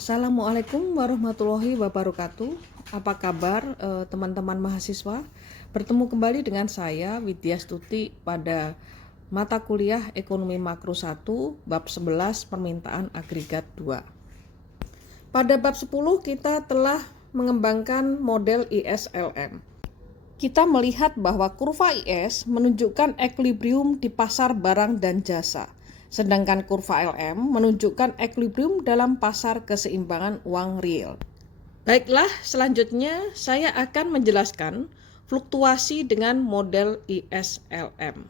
Assalamualaikum warahmatullahi wabarakatuh. Apa kabar teman-teman mahasiswa? Bertemu kembali dengan saya Widya Stuti pada mata kuliah Ekonomi Makro 1 bab 11 permintaan agregat 2. Pada bab 10 kita telah mengembangkan model ISLM. Kita melihat bahwa kurva IS menunjukkan equilibrium di pasar barang dan jasa. Sedangkan kurva LM menunjukkan equilibrium dalam pasar keseimbangan uang real. Baiklah, selanjutnya saya akan menjelaskan fluktuasi dengan model ISLM.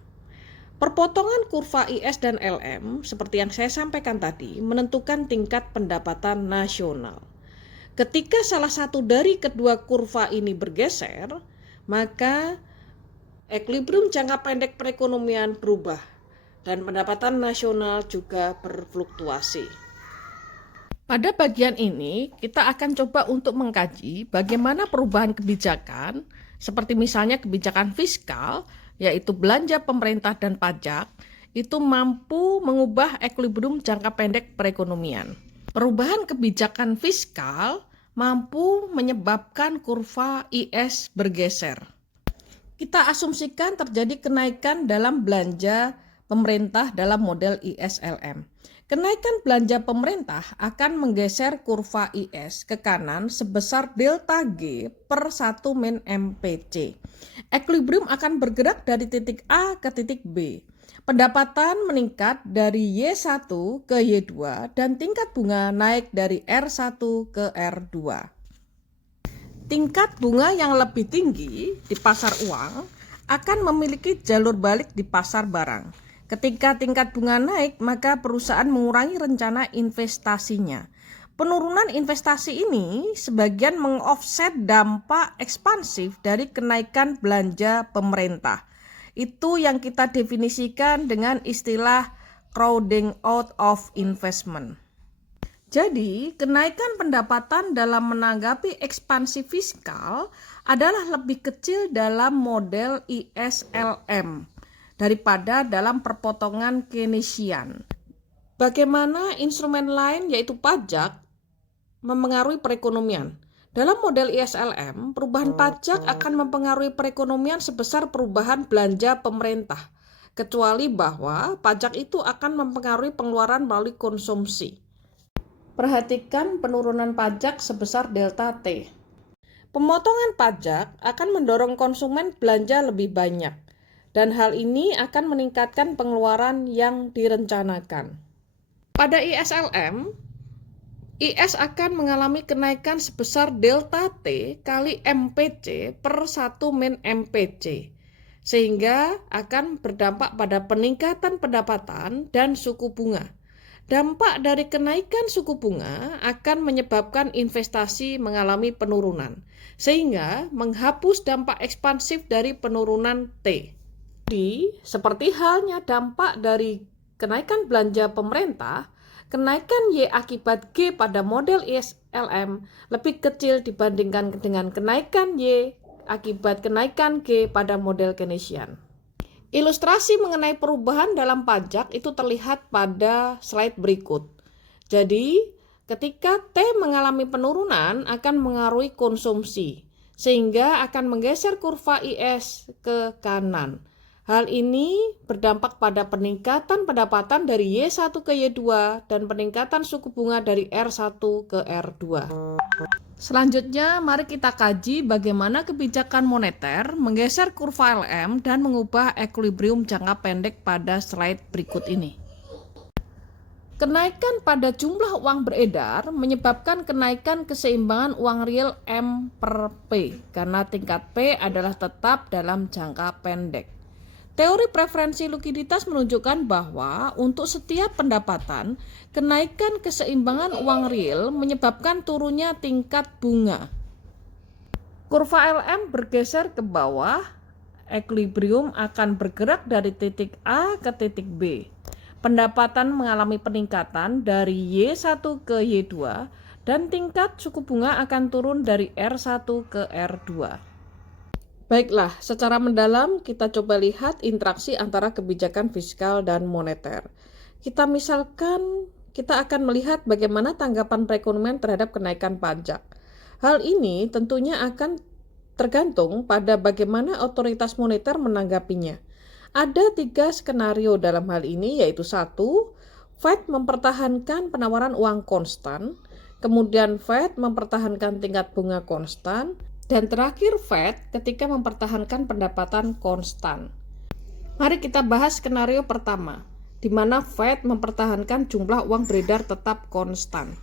Perpotongan kurva IS dan LM, seperti yang saya sampaikan tadi, menentukan tingkat pendapatan nasional. Ketika salah satu dari kedua kurva ini bergeser, maka equilibrium jangka pendek perekonomian berubah dan pendapatan nasional juga berfluktuasi. Pada bagian ini, kita akan coba untuk mengkaji bagaimana perubahan kebijakan, seperti misalnya kebijakan fiskal, yaitu belanja pemerintah dan pajak, itu mampu mengubah equilibrium jangka pendek perekonomian. Perubahan kebijakan fiskal mampu menyebabkan kurva IS bergeser. Kita asumsikan terjadi kenaikan dalam belanja pemerintah dalam model ISLM. Kenaikan belanja pemerintah akan menggeser kurva IS ke kanan sebesar delta G per 1 min MPC. Equilibrium akan bergerak dari titik A ke titik B. Pendapatan meningkat dari Y1 ke Y2 dan tingkat bunga naik dari R1 ke R2. Tingkat bunga yang lebih tinggi di pasar uang akan memiliki jalur balik di pasar barang. Ketika tingkat bunga naik, maka perusahaan mengurangi rencana investasinya. Penurunan investasi ini sebagian mengoffset dampak ekspansif dari kenaikan belanja pemerintah. Itu yang kita definisikan dengan istilah crowding out of investment. Jadi, kenaikan pendapatan dalam menanggapi ekspansi fiskal adalah lebih kecil dalam model ISLM daripada dalam perpotongan Keynesian. Bagaimana instrumen lain yaitu pajak mempengaruhi perekonomian? Dalam model ISLM, perubahan pajak akan mempengaruhi perekonomian sebesar perubahan belanja pemerintah, kecuali bahwa pajak itu akan mempengaruhi pengeluaran melalui konsumsi. Perhatikan penurunan pajak sebesar delta T. Pemotongan pajak akan mendorong konsumen belanja lebih banyak, dan hal ini akan meningkatkan pengeluaran yang direncanakan. Pada ISLM, IS akan mengalami kenaikan sebesar delta T kali MPC per 1 min MPC, sehingga akan berdampak pada peningkatan pendapatan dan suku bunga. Dampak dari kenaikan suku bunga akan menyebabkan investasi mengalami penurunan, sehingga menghapus dampak ekspansif dari penurunan T. Jadi, seperti halnya dampak dari kenaikan belanja pemerintah, kenaikan Y akibat G pada model ISLM lebih kecil dibandingkan dengan kenaikan Y akibat kenaikan G pada model Keynesian. Ilustrasi mengenai perubahan dalam pajak itu terlihat pada slide berikut. Jadi, ketika T mengalami penurunan akan mengaruhi konsumsi, sehingga akan menggeser kurva IS ke kanan. Hal ini berdampak pada peningkatan pendapatan dari Y1 ke Y2 dan peningkatan suku bunga dari R1 ke R2. Selanjutnya, mari kita kaji bagaimana kebijakan moneter menggeser kurva LM dan mengubah equilibrium jangka pendek pada slide berikut ini. Kenaikan pada jumlah uang beredar menyebabkan kenaikan keseimbangan uang real M per P, karena tingkat P adalah tetap dalam jangka pendek. Teori preferensi likuiditas menunjukkan bahwa untuk setiap pendapatan, kenaikan keseimbangan uang real menyebabkan turunnya tingkat bunga. Kurva LM bergeser ke bawah, equilibrium akan bergerak dari titik A ke titik B. Pendapatan mengalami peningkatan dari Y1 ke Y2 dan tingkat suku bunga akan turun dari R1 ke R2. Baiklah, secara mendalam kita coba lihat interaksi antara kebijakan fiskal dan moneter. Kita misalkan kita akan melihat bagaimana tanggapan perekonomian terhadap kenaikan pajak. Hal ini tentunya akan tergantung pada bagaimana otoritas moneter menanggapinya. Ada 3 skenario dalam hal ini, yaitu 1, Fed mempertahankan penawaran uang konstan, kemudian Fed mempertahankan tingkat bunga konstan, dan terakhir Fed ketika mempertahankan pendapatan konstan. Mari kita bahas skenario pertama, di mana Fed mempertahankan jumlah uang beredar tetap konstan.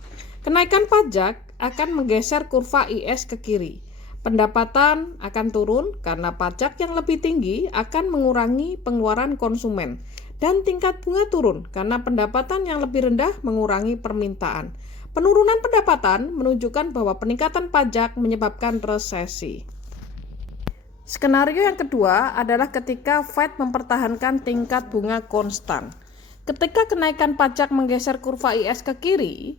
Kenaikan pajak akan menggeser kurva IS ke kiri. Pendapatan akan turun karena pajak yang lebih tinggi akan mengurangi pengeluaran konsumen, dan tingkat bunga turun karena pendapatan yang lebih rendah mengurangi permintaan. Penurunan pendapatan menunjukkan bahwa peningkatan pajak menyebabkan resesi. Skenario yang kedua adalah ketika Fed mempertahankan tingkat bunga konstan. Ketika kenaikan pajak menggeser kurva IS ke kiri,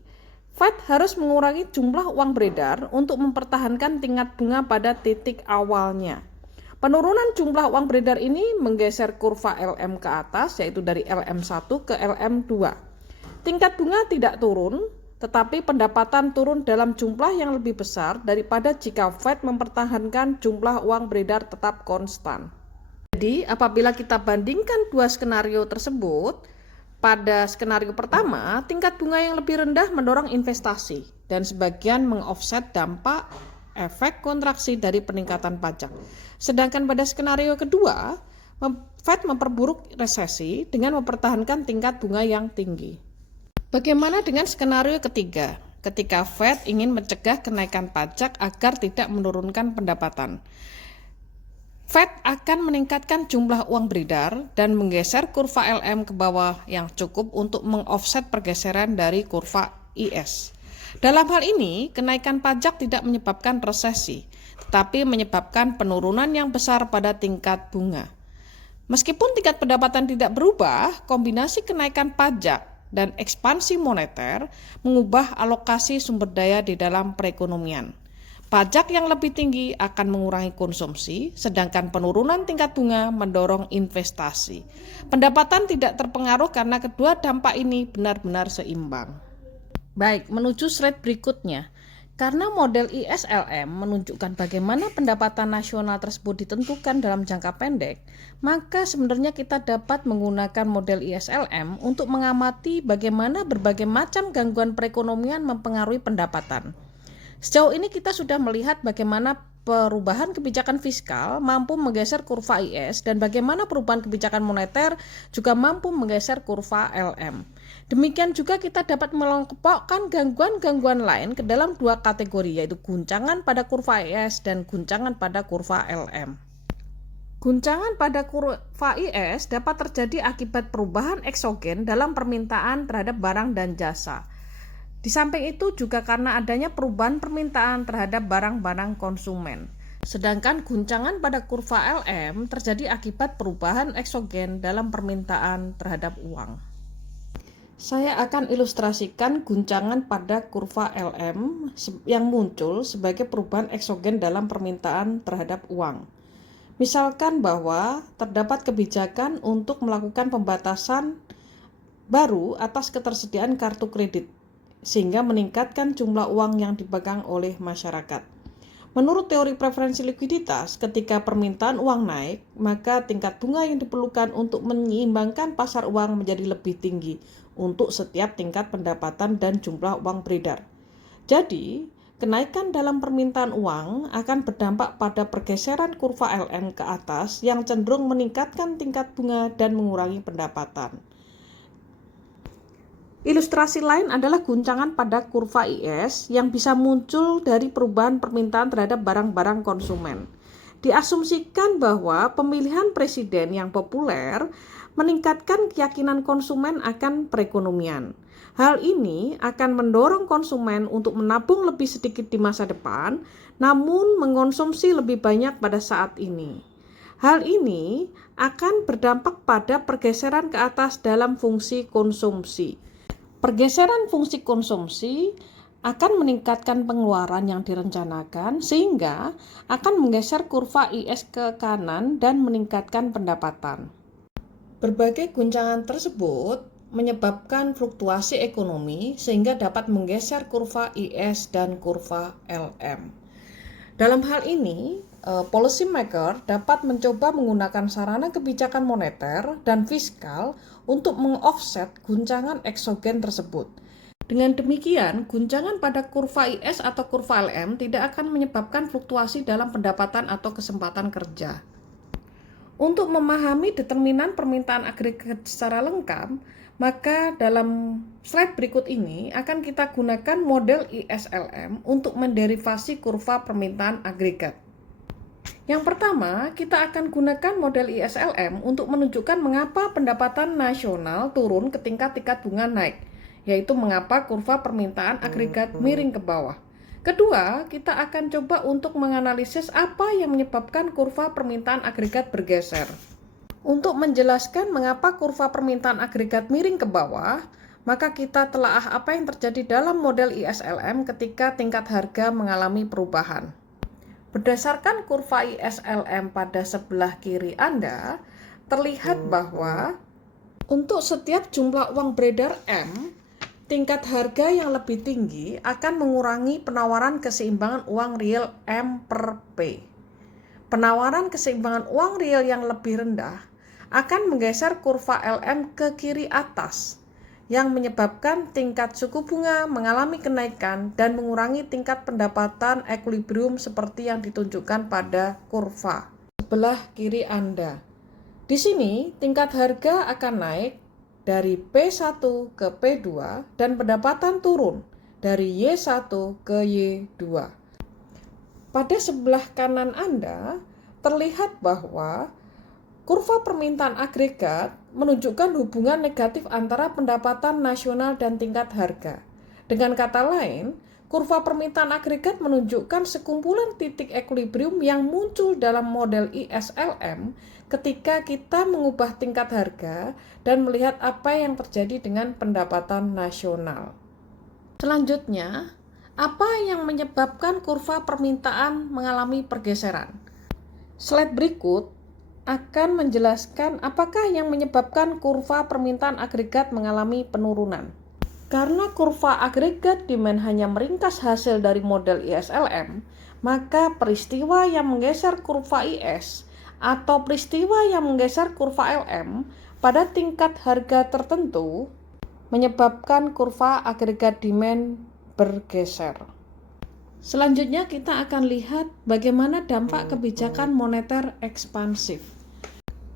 Fed harus mengurangi jumlah uang beredar untuk mempertahankan tingkat bunga pada titik awalnya. Penurunan jumlah uang beredar ini menggeser kurva LM ke atas, yaitu dari LM1 ke LM2. Tingkat bunga tidak turun, tetapi pendapatan turun dalam jumlah yang lebih besar daripada jika Fed mempertahankan jumlah uang beredar tetap konstan. Jadi, apabila kita bandingkan 2 skenario tersebut, pada skenario pertama, tingkat bunga yang lebih rendah mendorong investasi dan sebagian mengoffset dampak efek kontraksi dari peningkatan pajak. Sedangkan pada skenario kedua, Fed memperburuk resesi dengan mempertahankan tingkat bunga yang tinggi. Bagaimana dengan skenario ketiga, ketika Fed ingin mencegah kenaikan pajak agar tidak menurunkan pendapatan? Fed akan meningkatkan jumlah uang beredar dan menggeser kurva LM ke bawah yang cukup untuk mengoffset pergeseran dari kurva IS. Dalam hal ini, kenaikan pajak tidak menyebabkan resesi, tetapi menyebabkan penurunan yang besar pada tingkat bunga. Meskipun tingkat pendapatan tidak berubah, kombinasi kenaikan pajak dan ekspansi moneter mengubah alokasi sumber daya di dalam perekonomian. Pajak yang lebih tinggi akan mengurangi konsumsi, sedangkan penurunan tingkat bunga mendorong investasi. Pendapatan tidak terpengaruh karena kedua dampak ini benar-benar seimbang. Baik, menuju slide berikutnya. Karena model ISLM menunjukkan bagaimana pendapatan nasional tersebut ditentukan dalam jangka pendek, maka sebenarnya kita dapat menggunakan model ISLM untuk mengamati bagaimana berbagai macam gangguan perekonomian mempengaruhi pendapatan. Sejauh ini kita sudah melihat bagaimana perubahan kebijakan fiskal mampu menggeser kurva IS dan bagaimana perubahan kebijakan moneter juga mampu menggeser kurva LM. Demikian juga kita dapat mengelompokkan gangguan-gangguan lain ke dalam 2 kategori, yaitu guncangan pada kurva IS dan guncangan pada kurva LM. Guncangan pada kurva IS dapat terjadi akibat perubahan eksogen dalam permintaan terhadap barang dan jasa. Di samping itu juga karena adanya perubahan permintaan terhadap barang-barang konsumen. Sedangkan guncangan pada kurva LM terjadi akibat perubahan eksogen dalam permintaan terhadap uang. Saya akan ilustrasikan guncangan pada kurva LM yang muncul sebagai perubahan eksogen dalam permintaan terhadap uang. Misalkan bahwa terdapat kebijakan untuk melakukan pembatasan baru atas ketersediaan kartu kredit, sehingga meningkatkan jumlah uang yang dipegang oleh masyarakat. Menurut teori preferensi likuiditas, ketika permintaan uang naik, maka tingkat bunga yang diperlukan untuk menyeimbangkan pasar uang menjadi lebih tinggi untuk setiap tingkat pendapatan dan jumlah uang beredar. Jadi, kenaikan dalam permintaan uang akan berdampak pada pergeseran kurva LM ke atas yang cenderung meningkatkan tingkat bunga dan mengurangi pendapatan. Ilustrasi lain adalah guncangan pada kurva IS yang bisa muncul dari perubahan permintaan terhadap barang-barang konsumen. Diasumsikan bahwa pemilihan presiden yang populer meningkatkan keyakinan konsumen akan perekonomian. Hal ini akan mendorong konsumen untuk menabung lebih sedikit di masa depan, namun mengonsumsi lebih banyak pada saat ini. Hal ini akan berdampak pada pergeseran ke atas dalam fungsi konsumsi. Pergeseran fungsi konsumsi akan meningkatkan pengeluaran yang direncanakan sehingga akan menggeser kurva IS ke kanan dan meningkatkan pendapatan. Berbagai guncangan tersebut menyebabkan fluktuasi ekonomi sehingga dapat menggeser kurva IS dan kurva LM. Dalam hal ini, policy maker dapat mencoba menggunakan sarana kebijakan moneter dan fiskal untuk mengoffset guncangan eksogen tersebut. Dengan demikian, guncangan pada kurva IS atau kurva LM tidak akan menyebabkan fluktuasi dalam pendapatan atau kesempatan kerja. Untuk memahami determinan permintaan agregat secara lengkap, maka dalam slide berikut ini akan kita gunakan model ISLM untuk menderivasi kurva permintaan agregat. Yang pertama, kita akan gunakan model ISLM untuk menunjukkan mengapa pendapatan nasional turun ketika tingkat bunga naik, yaitu mengapa kurva permintaan agregat miring ke bawah. Kedua, kita akan coba untuk menganalisis apa yang menyebabkan kurva permintaan agregat bergeser. Untuk menjelaskan mengapa kurva permintaan agregat miring ke bawah, maka kita telaah apa yang terjadi dalam model ISLM ketika tingkat harga mengalami perubahan. Berdasarkan kurva ISLM pada sebelah kiri Anda, terlihat bahwa untuk setiap jumlah uang beredar M, tingkat harga yang lebih tinggi akan mengurangi penawaran keseimbangan uang real M per P. Penawaran keseimbangan uang real yang lebih rendah akan menggeser kurva LM ke kiri atas, yang menyebabkan tingkat suku bunga mengalami kenaikan dan mengurangi tingkat pendapatan equilibrium seperti yang ditunjukkan pada kurva sebelah kiri Anda. Di sini, tingkat harga akan naik dari P1 ke P2 dan pendapatan turun dari Y1 ke Y2. Pada sebelah kanan Anda, terlihat bahwa kurva permintaan agregat menunjukkan hubungan negatif antara pendapatan nasional dan tingkat harga. Dengan kata lain, kurva permintaan agregat menunjukkan sekumpulan titik equilibrium yang muncul dalam model ISLM ketika kita mengubah tingkat harga dan melihat apa yang terjadi dengan pendapatan nasional. Selanjutnya, apa yang menyebabkan kurva permintaan mengalami pergeseran? Slide berikut akan menjelaskan apakah yang menyebabkan kurva permintaan agregat mengalami penurunan. Karena kurva agregat demand hanya meringkas hasil dari model ISLM, maka peristiwa yang menggeser kurva IS atau peristiwa yang menggeser kurva LM pada tingkat harga tertentu menyebabkan kurva agregat demand bergeser. Selanjutnya kita akan lihat bagaimana dampak kebijakan moneter ekspansif.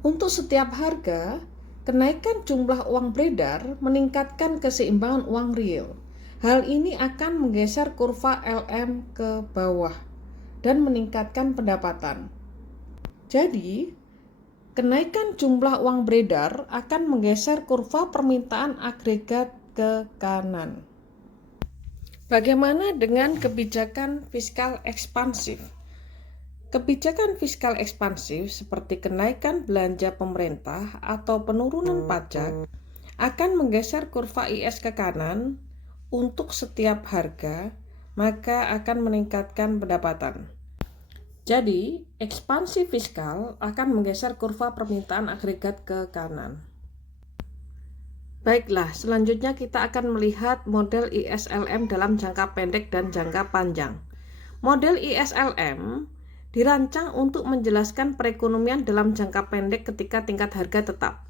Untuk setiap harga, kenaikan jumlah uang beredar meningkatkan keseimbangan uang real. Hal ini akan menggeser kurva LM ke bawah dan meningkatkan pendapatan. Jadi, kenaikan jumlah uang beredar akan menggeser kurva permintaan agregat ke kanan. Bagaimana dengan kebijakan fiskal ekspansif? Kebijakan fiskal ekspansif seperti kenaikan belanja pemerintah atau penurunan pajak akan menggeser kurva IS ke kanan untuk setiap harga, maka akan meningkatkan pendapatan. Jadi, ekspansi fiskal akan menggeser kurva permintaan agregat ke kanan. Baiklah, selanjutnya kita akan melihat model ISLM dalam jangka pendek dan jangka panjang. Model ISLM dirancang untuk menjelaskan perekonomian dalam jangka pendek ketika tingkat harga tetap.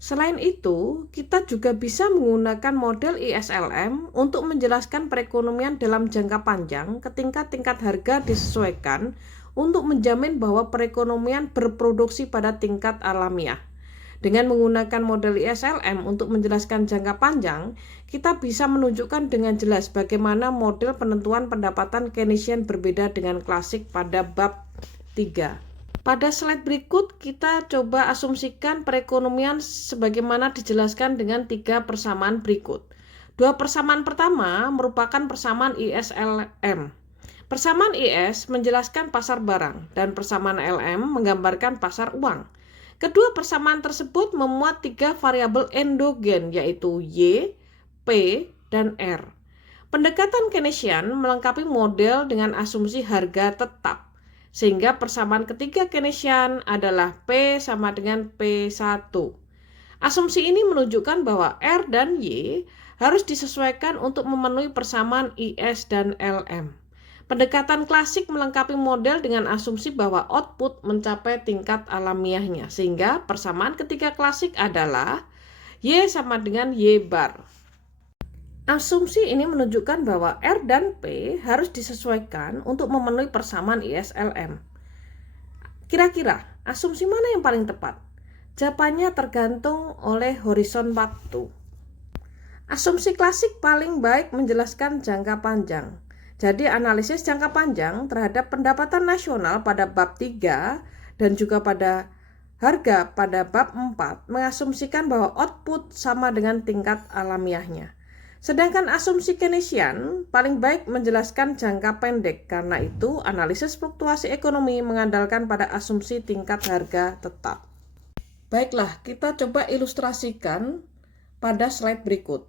Selain itu, kita juga bisa menggunakan model ISLM untuk menjelaskan perekonomian dalam jangka panjang ketika tingkat harga disesuaikan untuk menjamin bahwa perekonomian berproduksi pada tingkat alamiah. Dengan menggunakan model ISLM untuk menjelaskan jangka panjang, kita bisa menunjukkan dengan jelas bagaimana model penentuan pendapatan Keynesian berbeda dengan klasik pada bab 3. Pada slide berikut, kita coba asumsikan perekonomian sebagaimana dijelaskan dengan 3 persamaan berikut. 2 persamaan pertama merupakan persamaan ISLM. Persamaan IS menjelaskan pasar barang dan persamaan LM menggambarkan pasar uang. Kedua persamaan tersebut memuat 3 variabel endogen yaitu Y, P, dan R. Pendekatan Keynesian melengkapi model dengan asumsi harga tetap, sehingga persamaan ketiga Keynesian adalah P sama dengan P1. Asumsi ini menunjukkan bahwa R dan Y harus disesuaikan untuk memenuhi persamaan IS dan LM. Pendekatan klasik melengkapi model dengan asumsi bahwa output mencapai tingkat alamiahnya, sehingga persamaan ketiga klasik adalah Y sama dengan Y bar. Asumsi ini menunjukkan bahwa R dan P harus disesuaikan untuk memenuhi persamaan IS-LM. Kira-kira asumsi mana yang paling tepat? Jawabannya tergantung oleh horizon waktu. Asumsi klasik paling baik menjelaskan jangka panjang. Jadi analisis jangka panjang terhadap pendapatan nasional pada bab 3 dan juga pada harga pada bab 4 mengasumsikan bahwa output sama dengan tingkat alamiahnya. Sedangkan asumsi Keynesian paling baik menjelaskan jangka pendek, karena itu analisis fluktuasi ekonomi mengandalkan pada asumsi tingkat harga tetap. Baiklah, kita coba ilustrasikan pada slide berikut.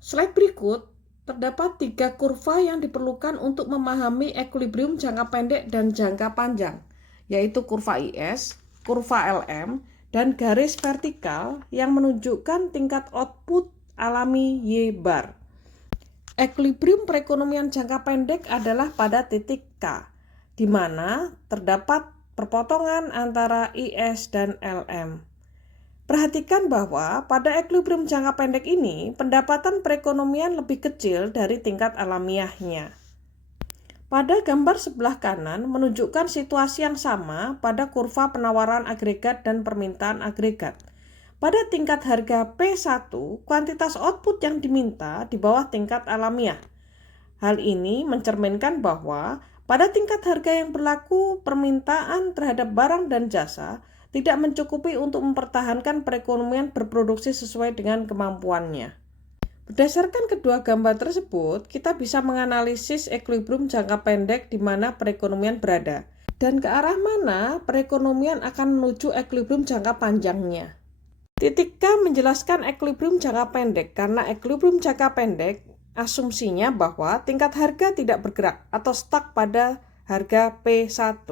Slide berikut terdapat 3 kurva yang diperlukan untuk memahami equilibrium jangka pendek dan jangka panjang, yaitu kurva IS, kurva LM, dan garis vertikal yang menunjukkan tingkat output alami Y bar. Equilibrium perekonomian jangka pendek adalah pada titik K, di mana terdapat perpotongan antara IS dan LM. Perhatikan bahwa pada equilibrium jangka pendek ini, pendapatan perekonomian lebih kecil dari tingkat alamiahnya. Pada gambar sebelah kanan menunjukkan situasi yang sama pada kurva penawaran agregat dan permintaan agregat. Pada tingkat harga P1, kuantitas output yang diminta di bawah tingkat alamiah. Hal ini mencerminkan bahwa pada tingkat harga yang berlaku, permintaan terhadap barang dan jasa tidak mencukupi untuk mempertahankan perekonomian berproduksi sesuai dengan kemampuannya. Berdasarkan kedua gambar tersebut, kita bisa menganalisis equilibrium jangka pendek di mana perekonomian berada, dan ke arah mana perekonomian akan menuju equilibrium jangka panjangnya. Titik K menjelaskan equilibrium jangka pendek, karena equilibrium jangka pendek asumsinya bahwa tingkat harga tidak bergerak atau stuck pada harga P1.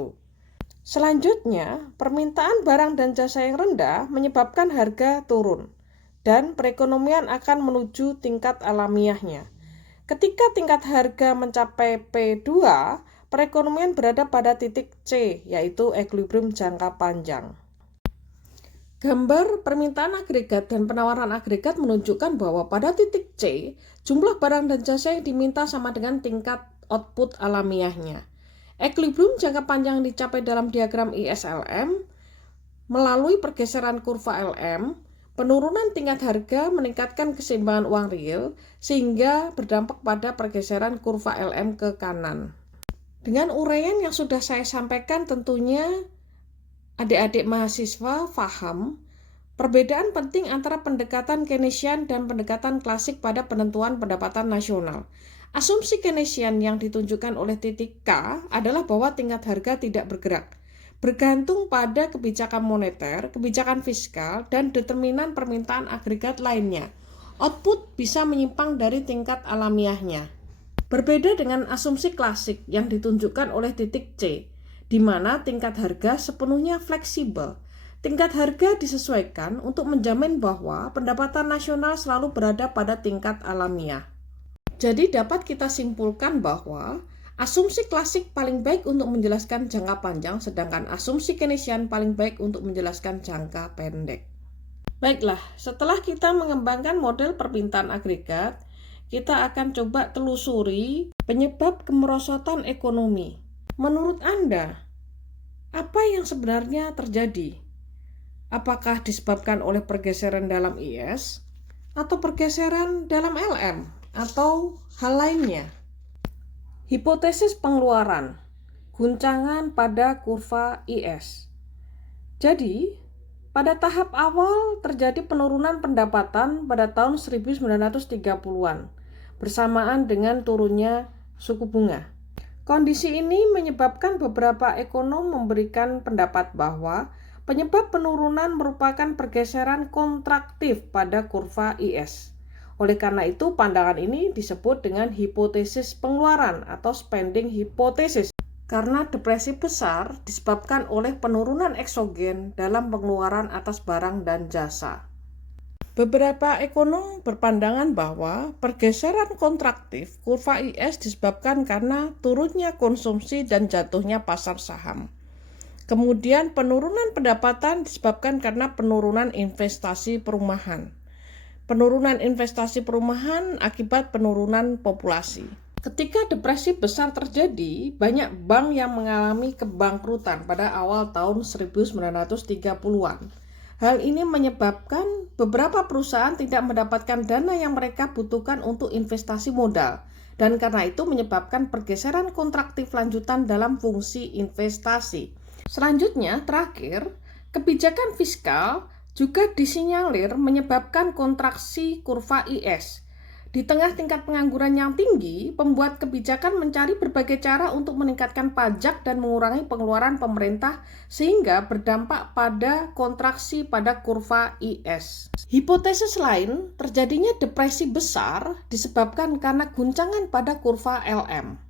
Selanjutnya, permintaan barang dan jasa yang rendah menyebabkan harga turun dan perekonomian akan menuju tingkat alamiahnya. Ketika tingkat harga mencapai P2, perekonomian berada pada titik C, yaitu equilibrium jangka panjang. Gambar permintaan agregat dan penawaran agregat menunjukkan bahwa pada titik C, jumlah barang dan jasa yang diminta sama dengan tingkat output alamiahnya. Equilibrium jangka panjang dicapai dalam diagram ISLM melalui pergeseran kurva LM. Penurunan tingkat harga meningkatkan keseimbangan uang real sehingga berdampak pada pergeseran kurva LM ke kanan. Dengan uraian yang sudah saya sampaikan, tentunya adik-adik mahasiswa paham perbedaan penting antara pendekatan Keynesian dan pendekatan klasik pada penentuan pendapatan nasional. Asumsi Keynesian yang ditunjukkan oleh titik K adalah bahwa tingkat harga tidak bergerak, bergantung pada kebijakan moneter, kebijakan fiskal, dan determinan permintaan agregat lainnya. Output bisa menyimpang dari tingkat alamiahnya. Berbeda dengan asumsi klasik yang ditunjukkan oleh titik C, di mana tingkat harga sepenuhnya fleksibel. Tingkat harga disesuaikan untuk menjamin bahwa pendapatan nasional selalu berada pada tingkat alamiah. Jadi dapat kita simpulkan bahwa asumsi klasik paling baik untuk menjelaskan jangka panjang, sedangkan asumsi Keynesian paling baik untuk menjelaskan jangka pendek. Baiklah, setelah kita mengembangkan model permintaan agregat, kita akan coba telusuri penyebab kemerosotan ekonomi. Menurut Anda, apa yang sebenarnya terjadi? Apakah disebabkan oleh pergeseran dalam IS atau pergeseran dalam LM atau hal lainnya? Hipotesis pengeluaran, guncangan pada kurva IS. Jadi, pada tahap awal terjadi penurunan pendapatan pada tahun 1930-an bersamaan dengan turunnya suku bunga. Kondisi ini menyebabkan beberapa ekonom memberikan pendapat bahwa penyebab penurunan merupakan pergeseran kontraktif pada kurva IS. Oleh karena itu, pandangan ini disebut dengan hipotesis pengeluaran atau spending hypothesis. karena depresi besar disebabkan oleh penurunan eksogen dalam pengeluaran atas barang dan jasa. Beberapa ekonom berpandangan bahwa pergeseran kontraktif kurva IS disebabkan karena turunnya konsumsi dan jatuhnya pasar saham. Kemudian penurunan pendapatan disebabkan karena penurunan investasi perumahan. Penurunan investasi perumahan akibat penurunan populasi. Ketika depresi besar terjadi, banyak bank yang mengalami kebangkrutan pada awal tahun 1930-an. Hal ini menyebabkan beberapa perusahaan tidak mendapatkan dana yang mereka butuhkan untuk investasi modal, dan karena itu menyebabkan pergeseran kontraktif lanjutan dalam fungsi investasi. Selanjutnya, terakhir, kebijakan fiskal juga disinyalir menyebabkan kontraksi kurva IS. Di tengah tingkat pengangguran yang tinggi, pembuat kebijakan mencari berbagai cara untuk meningkatkan pajak dan mengurangi pengeluaran pemerintah sehingga berdampak pada kontraksi pada kurva IS. Hipotesis lain, terjadinya depresi besar disebabkan karena guncangan pada kurva LM.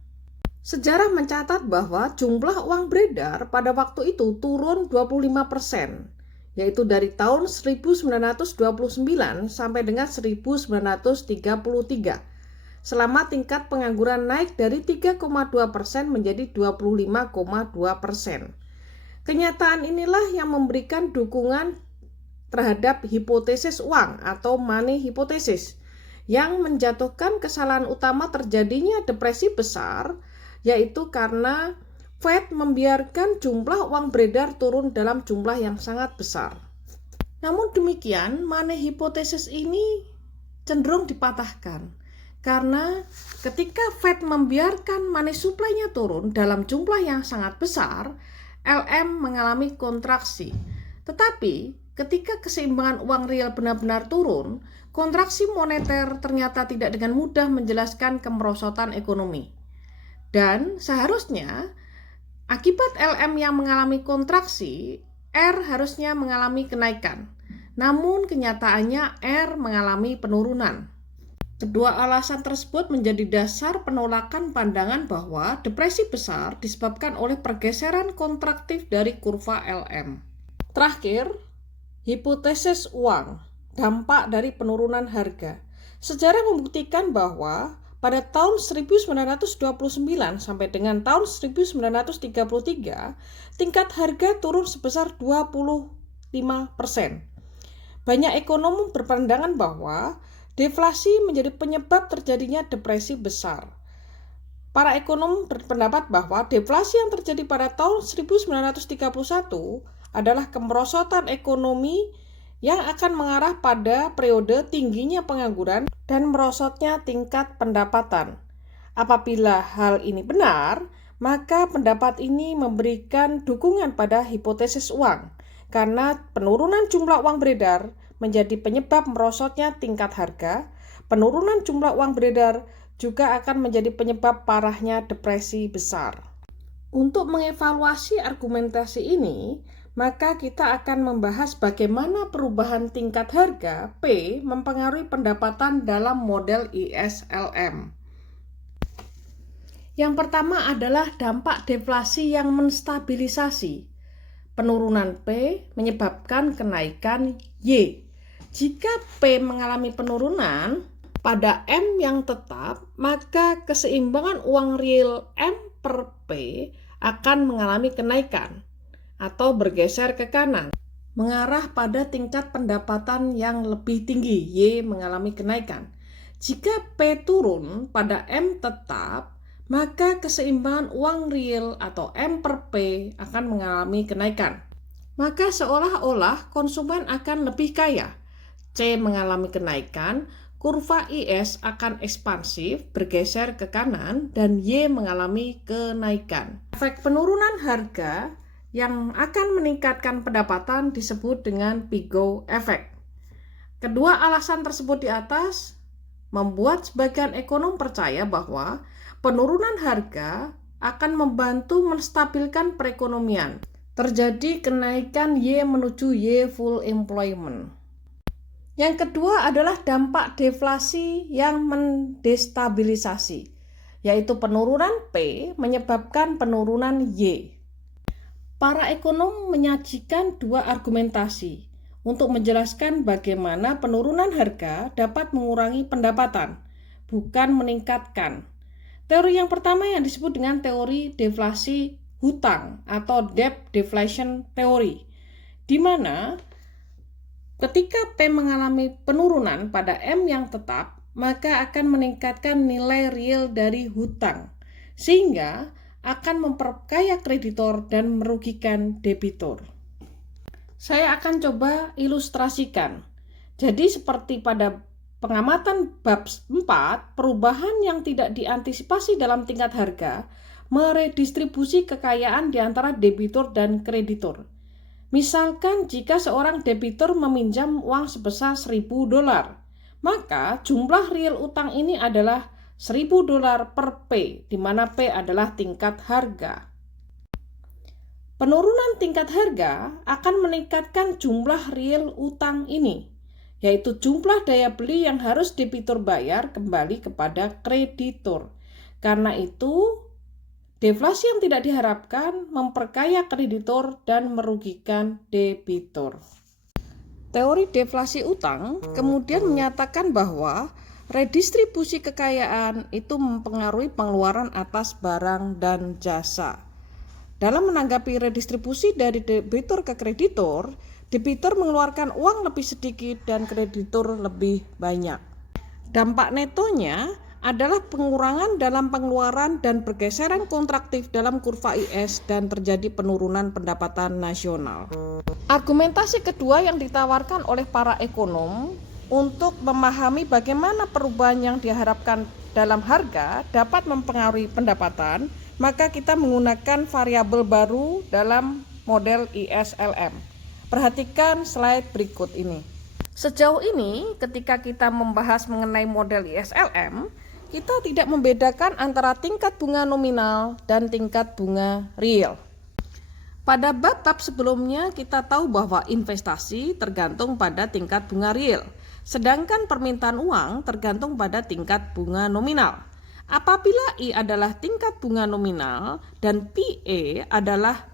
Sejarah mencatat bahwa jumlah uang beredar pada waktu itu turun 25%, yaitu dari tahun 1929 sampai dengan 1933, selama tingkat pengangguran naik dari 3,2% menjadi 25,2%. Kenyataan inilah yang memberikan dukungan terhadap hipotesis uang atau money hypothesis, yang menjatuhkan kesalahan utama terjadinya depresi besar, yaitu karena Fed membiarkan jumlah uang beredar turun dalam jumlah yang sangat besar. Namun demikian, money hypothesis ini cenderung dipatahkan karena ketika Fed membiarkan money supply-nya turun dalam jumlah yang sangat besar, LM mengalami kontraksi. Tetapi ketika keseimbangan uang real benar-benar turun, kontraksi moneter ternyata tidak dengan mudah menjelaskan kemerosotan ekonomi. Dan seharusnya akibat LM yang mengalami kontraksi, R harusnya mengalami kenaikan. Namun kenyataannya R mengalami penurunan. Kedua alasan tersebut menjadi dasar penolakan pandangan bahwa depresi besar disebabkan oleh pergeseran kontraktif dari kurva LM. Terakhir, hipotesis uang, dampak dari penurunan harga. Sejarah membuktikan bahwa pada tahun 1929 sampai dengan tahun 1933, tingkat harga turun sebesar 25%. Banyak ekonom berpandangan bahwa deflasi menjadi penyebab terjadinya depresi besar. Para ekonom berpendapat bahwa deflasi yang terjadi pada tahun 1931 adalah kemerosotan ekonomi yang akan mengarah pada periode tingginya pengangguran dan merosotnya tingkat pendapatan. Apabila hal ini benar, maka pendapat ini memberikan dukungan pada hipotesis uang, karena penurunan jumlah uang beredar menjadi penyebab merosotnya tingkat harga. Penurunan jumlah uang beredar juga akan menjadi penyebab parahnya depresi besar. Untuk mengevaluasi argumentasi ini, maka kita akan membahas bagaimana perubahan tingkat harga P mempengaruhi pendapatan dalam model ISLM. Yang pertama adalah dampak deflasi yang menstabilisasi. Penurunan P menyebabkan kenaikan Y. Jika P mengalami penurunan pada M yang tetap, maka keseimbangan uang real M per P akan mengalami kenaikan atau bergeser ke kanan, mengarah pada tingkat pendapatan yang lebih tinggi, Y mengalami kenaikan. Jika P turun pada M tetap, maka keseimbangan uang real atau M per P akan mengalami kenaikan. Maka seolah-olah konsumen akan lebih kaya. C mengalami kenaikan, kurva IS akan ekspansif, bergeser ke kanan, dan Y mengalami kenaikan. Efek penurunan harga yang akan meningkatkan pendapatan disebut dengan Pigot effect. Kedua alasan tersebut di atas membuat sebagian ekonom percaya bahwa penurunan harga akan membantu menstabilkan perekonomian. Terjadi kenaikan Y menuju Y full employment. Yang kedua adalah dampak deflasi yang mendestabilisasi. yaitu penurunan P menyebabkan penurunan Y. Para ekonom menyajikan dua argumentasi untuk menjelaskan bagaimana penurunan harga dapat mengurangi pendapatan, bukan meningkatkan. Teori yang pertama yang disebut dengan teori deflasi hutang atau debt deflation theory, di mana ketika P mengalami penurunan pada M yang tetap, maka akan meningkatkan nilai real dari hutang, sehingga akan memperkaya kreditor dan merugikan debitur. Saya akan coba ilustrasikan. Jadi seperti pada pengamatan bab 4, perubahan yang tidak diantisipasi dalam tingkat harga meredistribusi kekayaan di antara debitur dan kreditur. Misalkan jika seorang debitur meminjam uang sebesar $1.000, maka jumlah real utang ini adalah $1.000 per P, di mana P adalah tingkat harga. Penurunan tingkat harga akan meningkatkan jumlah real utang ini, yaitu jumlah daya beli yang harus debitur bayar kembali kepada kreditur. Karena itu, deflasi yang tidak diharapkan memperkaya kreditur dan merugikan debitur. Teori deflasi utang kemudian menyatakan bahwa redistribusi kekayaan itu mempengaruhi pengeluaran atas barang dan jasa. Dalam menanggapi redistribusi dari debitur ke kreditur, debitur mengeluarkan uang lebih sedikit dan kreditur lebih banyak. Dampak netonya adalah pengurangan dalam pengeluaran dan pergeseran kontraktif dalam kurva IS dan terjadi penurunan pendapatan nasional. Argumentasi kedua yang ditawarkan oleh para ekonom untuk memahami bagaimana perubahan yang diharapkan dalam harga dapat mempengaruhi pendapatan, maka kita menggunakan variabel baru dalam model ISLM. Perhatikan slide berikut ini. Sejauh ini, ketika kita membahas mengenai model ISLM, kita tidak membedakan antara tingkat bunga nominal dan tingkat bunga real. Pada bab-bab sebelumnya kita tahu bahwa investasi tergantung pada tingkat bunga real, sedangkan permintaan uang tergantung pada tingkat bunga nominal. Apabila I adalah tingkat bunga nominal dan PE adalah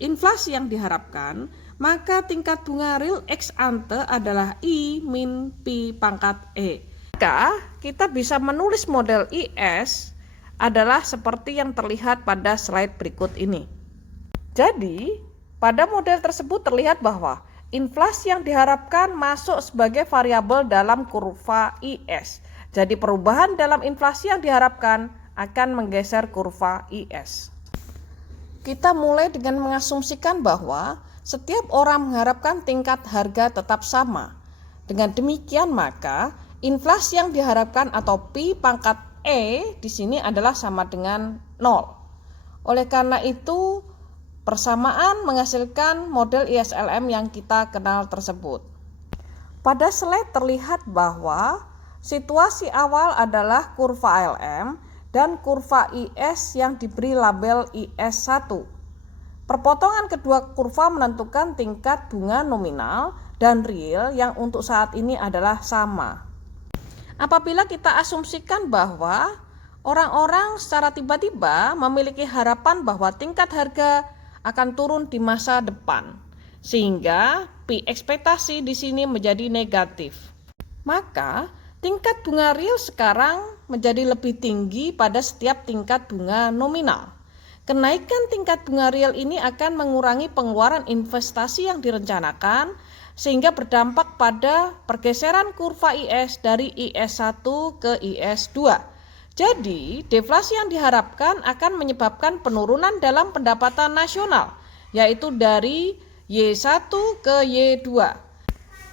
inflasi yang diharapkan, maka tingkat bunga real ex ante adalah I min P pangkat E. Maka kita bisa menulis model IS adalah seperti yang terlihat pada slide berikut ini. Jadi, pada model tersebut terlihat bahwa inflasi yang diharapkan masuk sebagai variabel dalam kurva IS. Jadi perubahan dalam inflasi yang diharapkan akan menggeser kurva IS. Kita mulai dengan mengasumsikan bahwa setiap orang mengharapkan tingkat harga tetap sama. Dengan demikian maka inflasi yang diharapkan atau P pangkat E di sini adalah sama dengan 0. Oleh karena itu persamaan menghasilkan model ISLM yang kita kenal tersebut. Pada slide terlihat bahwa situasi awal adalah kurva LM dan kurva IS yang diberi label IS1. Perpotongan kedua kurva menentukan tingkat bunga nominal dan real yang untuk saat ini adalah sama. Apabila kita asumsikan bahwa orang-orang secara tiba-tiba memiliki harapan bahwa tingkat harga akan turun di masa depan, sehingga P ekspektasi di sini menjadi negatif, maka tingkat bunga real sekarang menjadi lebih tinggi pada setiap tingkat bunga nominal. Kenaikan tingkat bunga real ini akan mengurangi pengeluaran investasi yang direncanakan, sehingga berdampak pada pergeseran kurva IS dari IS1 ke IS2. Jadi, deflasi yang diharapkan akan menyebabkan penurunan dalam pendapatan nasional, yaitu dari Y1 ke Y2.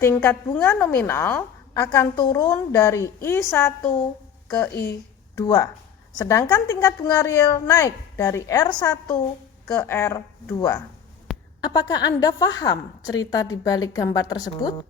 Tingkat bunga nominal akan turun dari I1 ke I2. Sedangkan tingkat bunga real naik dari R1 ke R2. Apakah Anda paham cerita di balik gambar tersebut?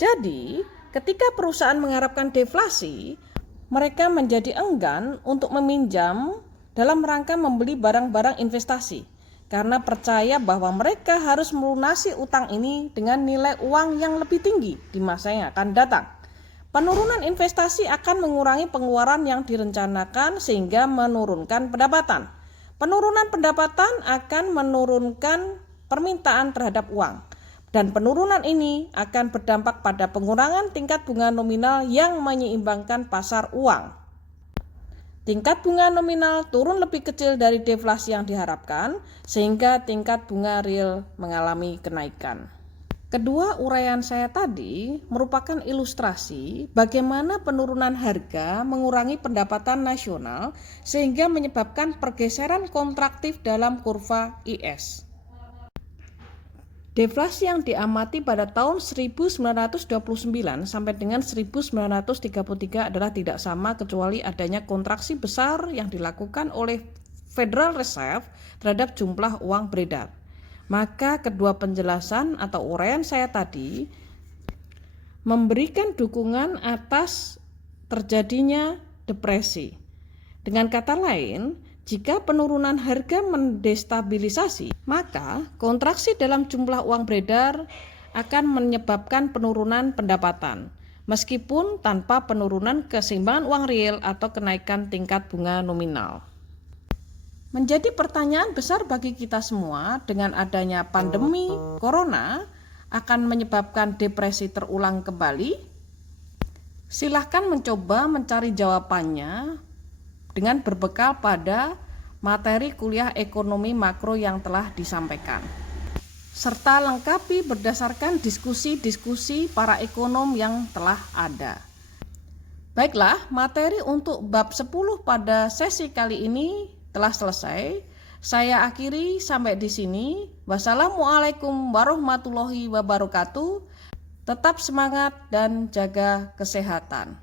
Jadi, ketika perusahaan mengharapkan deflasi, mereka menjadi enggan untuk meminjam dalam rangka membeli barang-barang investasi karena percaya bahwa mereka harus melunasi utang ini dengan nilai uang yang lebih tinggi di masa yang akan datang. Penurunan investasi akan mengurangi pengeluaran yang direncanakan sehingga menurunkan pendapatan. Penurunan pendapatan akan menurunkan permintaan terhadap uang. Dan penurunan ini akan berdampak pada pengurangan tingkat bunga nominal yang menyeimbangkan pasar uang. Tingkat bunga nominal turun lebih kecil dari deflasi yang diharapkan, sehingga tingkat bunga real mengalami kenaikan. Kedua uraian saya tadi merupakan ilustrasi bagaimana penurunan harga mengurangi pendapatan nasional sehingga menyebabkan pergeseran kontraktif dalam kurva IS. Deflasi yang diamati pada tahun 1929 sampai dengan 1933 adalah tidak sama kecuali adanya kontraksi besar yang dilakukan oleh Federal Reserve terhadap jumlah uang beredar. Maka kedua penjelasan atau uraian saya tadi memberikan dukungan atas terjadinya depresi. Dengan kata lain, jika penurunan harga mendestabilisasi, maka kontraksi dalam jumlah uang beredar akan menyebabkan penurunan pendapatan, meskipun tanpa penurunan keseimbangan uang real atau kenaikan tingkat bunga nominal. Menjadi pertanyaan besar bagi kita semua, dengan adanya pandemi corona akan menyebabkan depresi terulang kembali? Silahkan mencoba mencari jawabannya dengan berbekal pada materi kuliah ekonomi makro yang telah disampaikan, serta lengkapi berdasarkan diskusi-diskusi para ekonom yang telah ada. Baiklah, materi untuk bab 10 pada sesi kali ini telah selesai. Saya akhiri sampai di sini. Wassalamualaikum warahmatullahi wabarakatuh. Tetap semangat dan jaga kesehatan.